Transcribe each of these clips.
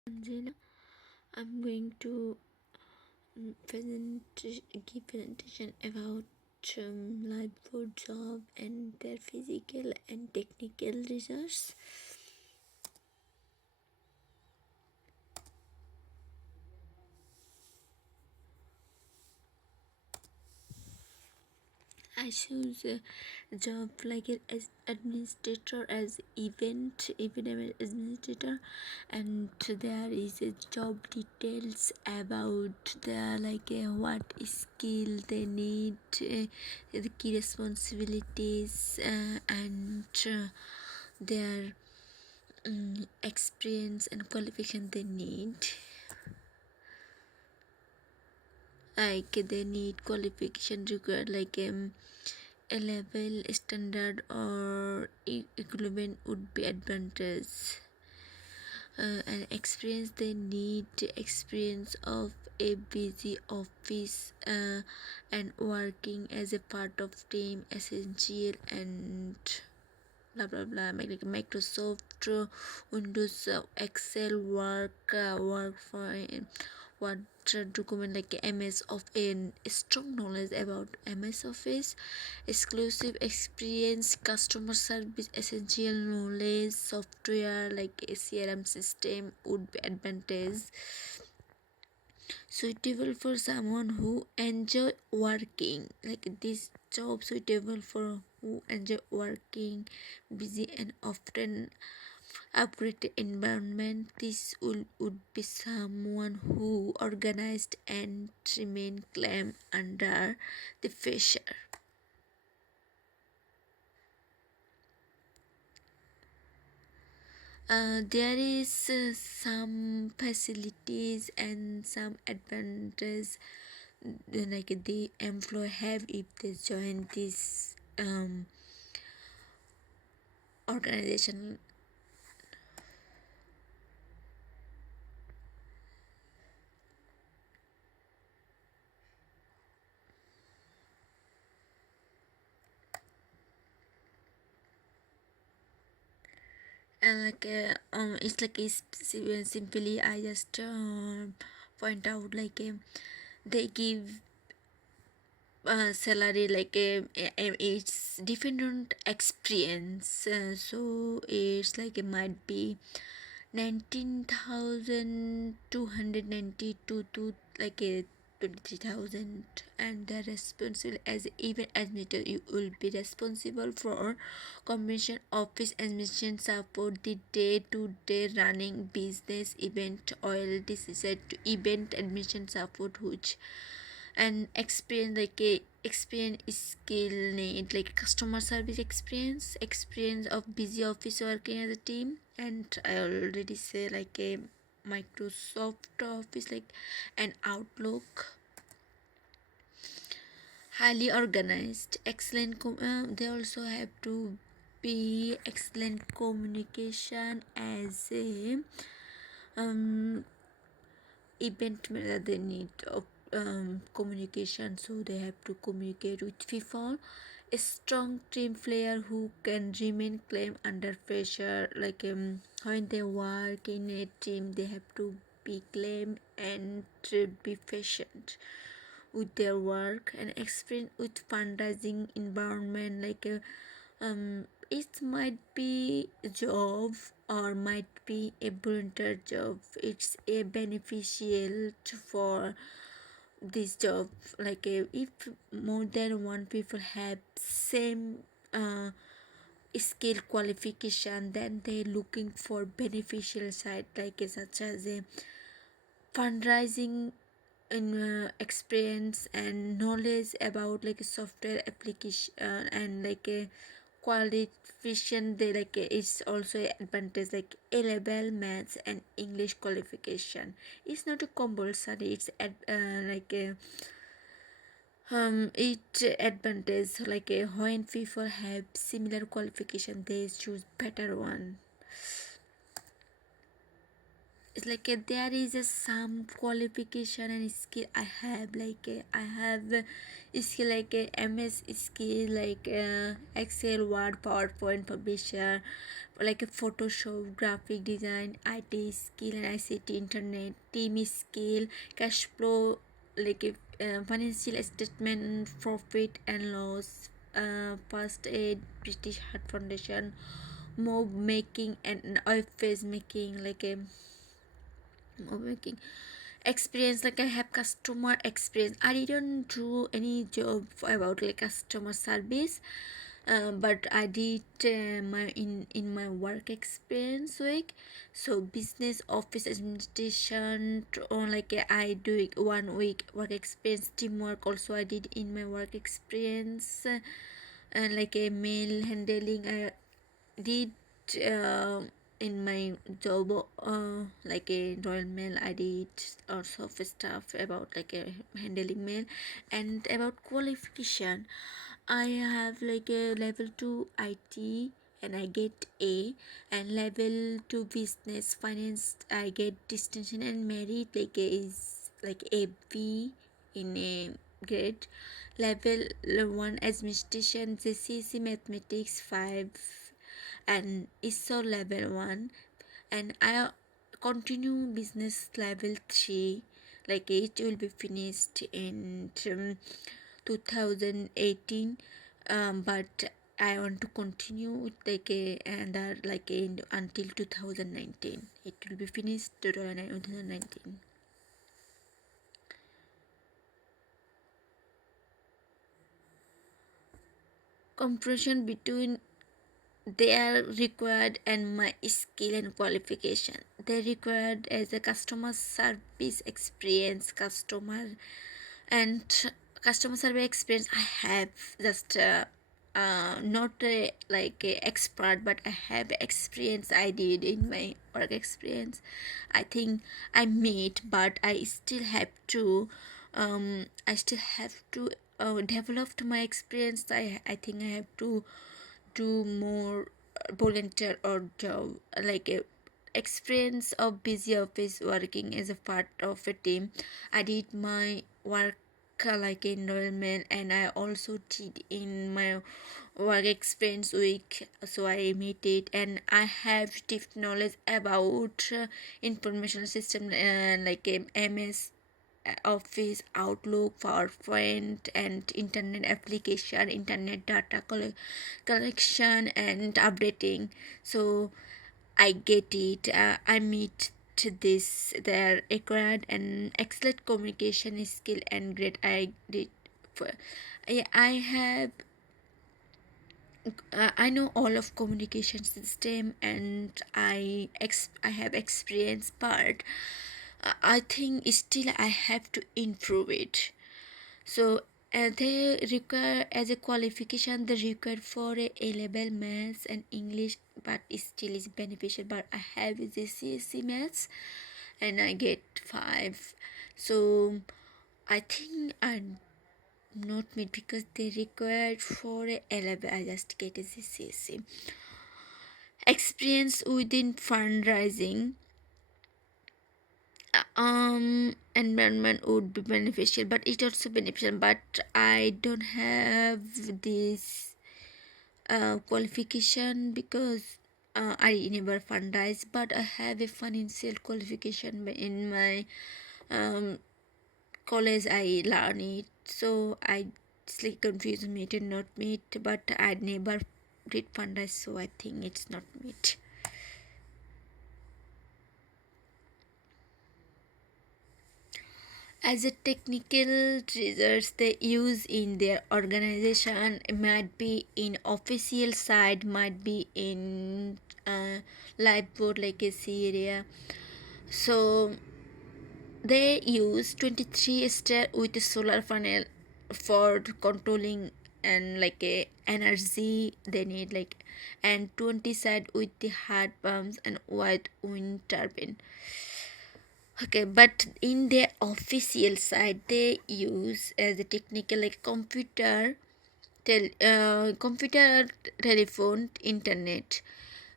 Angela. I'm going to give presentation about life for job and their physical and technical results. I choose a job like as administrator, as event administrator, and there is a job details about the what skill they need, the key responsibilities, and their experience and qualification they need. Like they need qualification required a level standard or equivalent would be advantage. And experience they need experience of a busy office and working as a part of team essential, and blah blah blah, like Microsoft, Windows, Excel work for what document like MS of a strong knowledge about MS Office, exclusive experience, customer service, essential knowledge, software like a CRM system would be advantage. Suitable for someone who enjoy working, like this job suitable for who enjoy working busy and often upgraded environment. This would be someone who organized and remain claim under the pressure. There is some facilities and some advantages like the employee have if they join this organization. And it's like simply I just point out they give salary it's different experience, so it's like it might be 19,292 to like a 23,000, and the responsible as even admitted you will be responsible for commission office admission support the day-to-day running business event oil decision to event admission support, which and experience experience skill need like customer service experience of busy office working as a team, and I already say like a Microsoft Office like an Outlook, highly organized, excellent they also have to be excellent communication as a event manager. They need communication, so they have to communicate with people, a strong team player who can remain calm under pressure, when they work in a team they have to be calm and be patient with their work, and experience with fundraising environment it might be a job or might be a volunteer job. It's a beneficial for this job if more than one people have same skill qualification, then they looking for beneficial side such as a fundraising experience and knowledge about software application, and a qualification they it's also a advantage like A level maths and English qualification. It's not a compulsory, it's it advantage when people have similar qualification they choose better one. it's like there is some qualification and skill I have, I have skill like MS skill, Excel, Word, PowerPoint, publisher, like a Photoshop, graphic design, IT skill and ICT, internet, team skill, cash flow, financial statement, profit and loss, first aid, British Heart Foundation, mob making and office making, making experience, I have customer experience. I didn't do any job about customer service, but I did my in my work experience week. So business office administration, or I do it 1 week work experience. Teamwork also I did in my work experience, and a mail handling I did uh, in my job, a Royal Mail. I did also of stuff about a handling mail. And about qualification, I have a level 2 IT and I get A, and level 2 business finance I get distinction and merit is a B in a grade. Level 1 administration GCSE mathematics 5 and ISO level 1, and I continue business level 3, it will be finished in 2018, but I want to continue with until 2019. It will be finished to 2019. Comparison between they are required and my skill and qualification. They required as a customer service experience, and customer service experience I have, just not a expert, but I have experience I did in my work experience. I think I made, but I still have to develop my experience. I think I have to do more volunteer or job, a experience of busy office working as a part of a team. I did my work in Royal Mail, and I also did in my work experience week, so I made it. And I have deep knowledge about information system, MS Office, Outlook, PowerPoint, and internet application, internet data collection and updating. So I get it. I meet to this. They're acquired and excellent communication skill and great. I did. For, I have. I know all of communication system, and I have experience, but I think still I have to improve it. So they require as a qualification, they require for a level maths and English, but it still is beneficial. But I have the CSC maths and I get 5. So I think I'm not made because they required for a level. I just get a CSC. Experience within fundraising environment would be beneficial, but it also beneficial, but I don't have this qualification because I never fundraise, but I have a financial qualification in my um, college. I learn it, so I slightly confuse meet and not meet, but I never did fundraise, so I think it's not meet. As a technical resource they use in their organization, it might be in official side, might be in live board like a C area. So they use 23 star with a solar panel for controlling and a energy they need, and 20 side with the hard pumps and wide wind turbine. Okay, but in their official side, they use as a technical computer, computer, telephone, internet.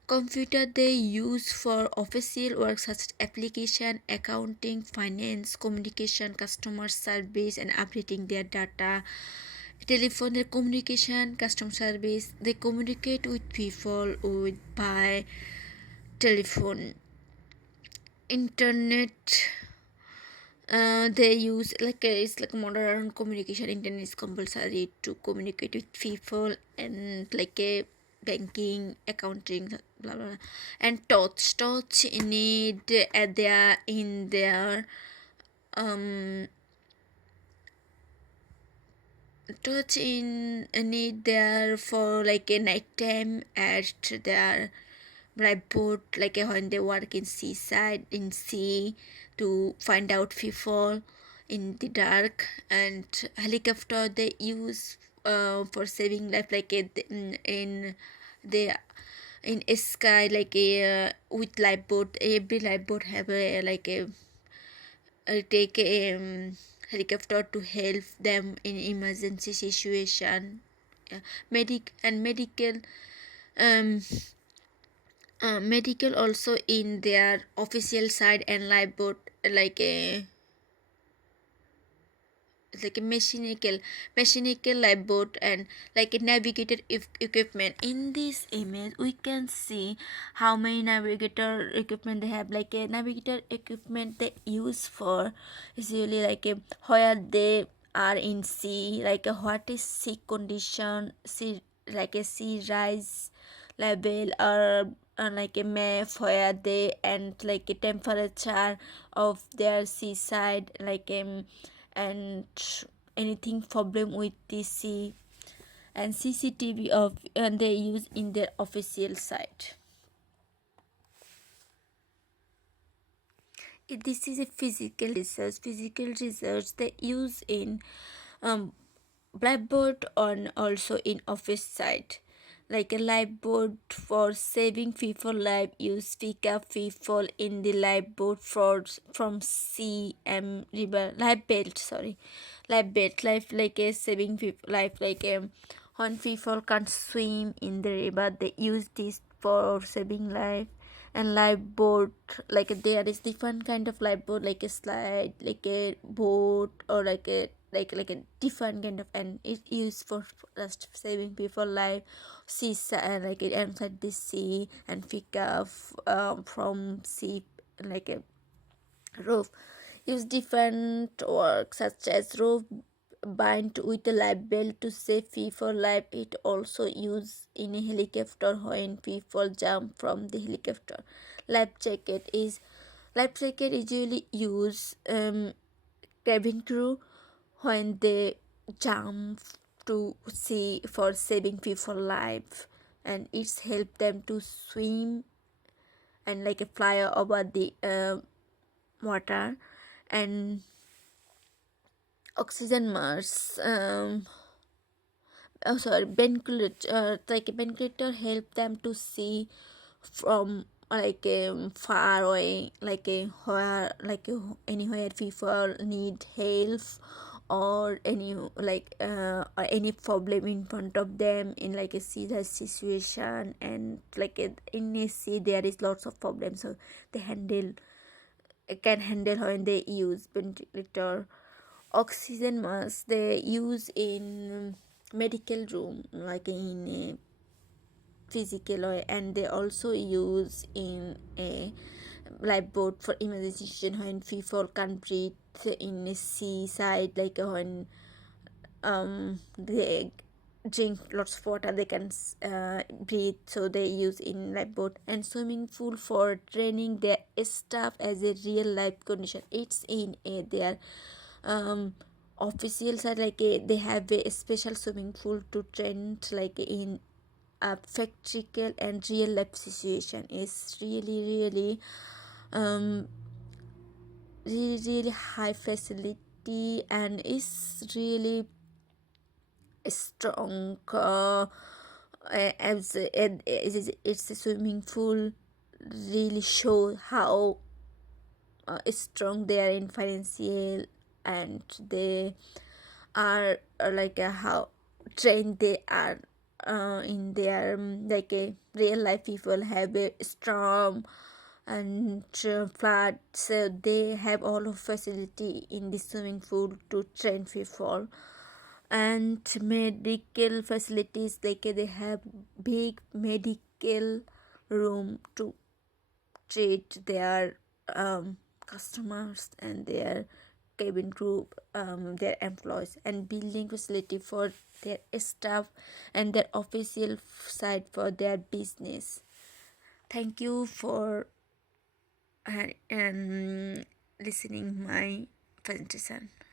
Computer they use for official work such as application, accounting, finance, communication, customer service, and updating their data. Telephone their communication, customer service. They communicate with people with by telephone. Internet they use it's like modern communication. Internet is compulsory to communicate with people, and like a banking, accounting, blah blah, blah. And touch need their in their touch in need there for like a night time at their blackboard, like when they work in seaside in sea to find out people in the dark. And helicopter they use for saving life, like in the in sky, like a with lifeboat. Every lifeboat have a like a take a helicopter to help them in emergency situation. Medical um medical also in their official side, and lifeboat like a mechanical lifeboat, and like a navigator equipment. In this image we can see how many navigator equipment they have. Like a navigator equipment they use for is usually like a where they are in sea, like a what is sea condition, sea, like a sea rise level, or like a map where they, and like a temperature of their seaside, like and anything problem with the sea, and CCTV of and they use in their official site. This is a physical research they use in um, blackboard on also in office site. Like a lifeboat for saving people life, use pick up people in the lifeboat from sea and river. Life belt life, like a saving people life, like when people can't swim in the river they use this for saving life. And lifeboat, like there is different kind of lifeboat, like a slide, like a boat, or like a different kind of, and it's used for just saving people life. Seaside, like it inside the sea, and pick up from sea, like a roof. Use different work such as rope bind with a life belt to save people life. It also used in a helicopter when people jump from the helicopter. Life jacket is usually used cabin crew when they jump to sea for saving people life, and it's help them to swim and like a fly over the water. And oxygen mask, ventilator, like a ventilator help them to see from like far away, like a where, like anywhere people need help, or any like or any problem in front of them in like a serious situation. And like in a sea there is lots of problems, so they can handle when they use ventilator. Oxygen mask they use in medical room, like in a physical oil, and they also use in a lifeboat for emergency situation when people can't breathe in a seaside, like when they drink lots of water they can breathe, so they use in lifeboat. And swimming pool for training their staff as a real life condition. It's in a their officials are like they have a special swimming pool to train, like in a practical and real life situation. Is really high facility, and is really strong as it's a swimming pool really show how strong they are in financial, and they are like how trained they are in their like a real life people have a storm and flood, so they have all of facility in the swimming pool to train people. And medical facilities, like they have big medical room to treat their customers and their cabin crew, their employees, and building facility for their staff and their official side for their business. Thank you for listening my presentation.